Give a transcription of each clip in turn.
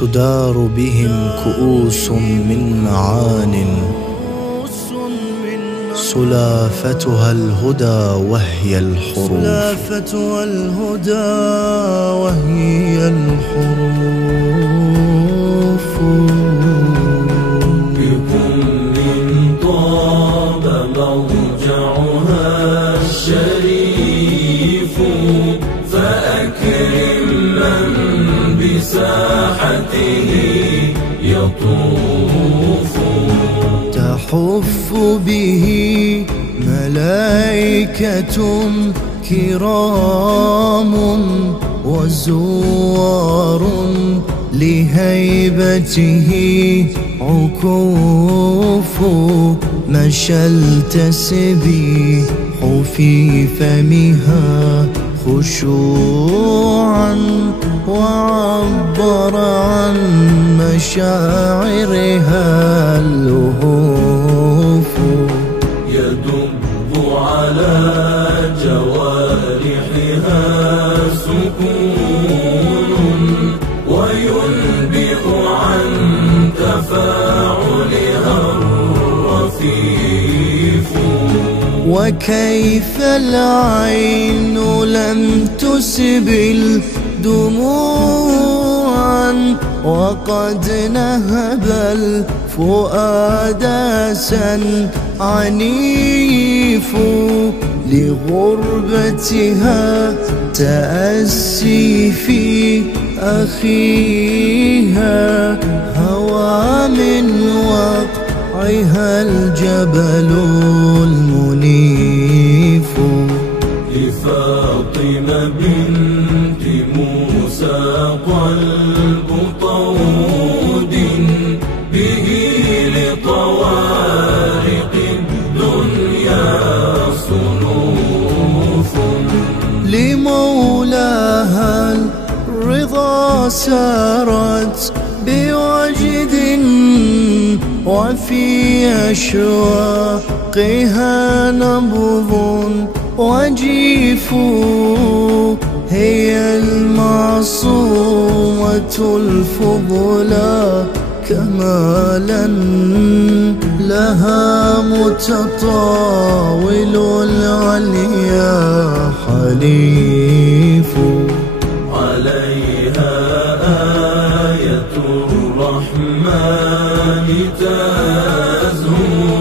تدار بهم كؤوس من معان سلافتها الهدى وهي الحروف. سلافتها الهدى وهي الحروف. بكل طاب مرجعها الشريف فأكرم من بساحته يطوف. تحف به ملائكة كرام وزوار لهيبته عكوف. مشى التسبيح في فمها خشوعا وعبر عن مشاعرها اللهوف. يدب على جوارحها سكون وينبئ عن تفاعلها الرفيف. وكيف العين لم تسبل دموعا وقد نهب الفؤاد أسى عنيف. لغربتها تأسي في أخيها هوى من وقعها الجبل المنيف. لفاطمة بنت موسى قلب طود به لطوارق الدنيا صنوف. لمولاها الرضا سارت بوجد وفي أشواقها نبض وجيف. هي المعصومة الفضلى كمالا لها متطاول العليا حليف. عليها آية الرحمن تزهو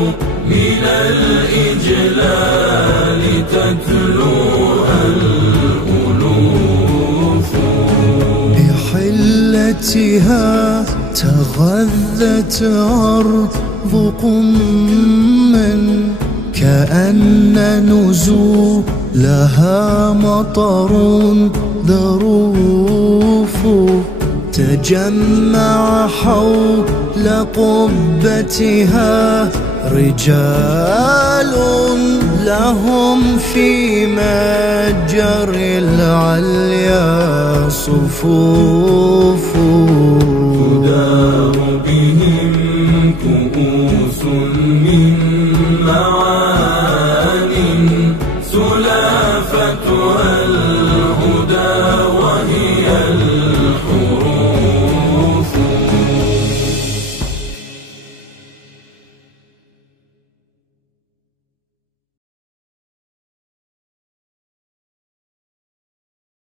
من الإجلال تتلوها الألوف. بحلتها تغذت أرض قم كأن نزولها مطر ذروف. تجمع حول قبتها رجال لهم في متجر العليا صفوف. تدار بهم كؤوس من معان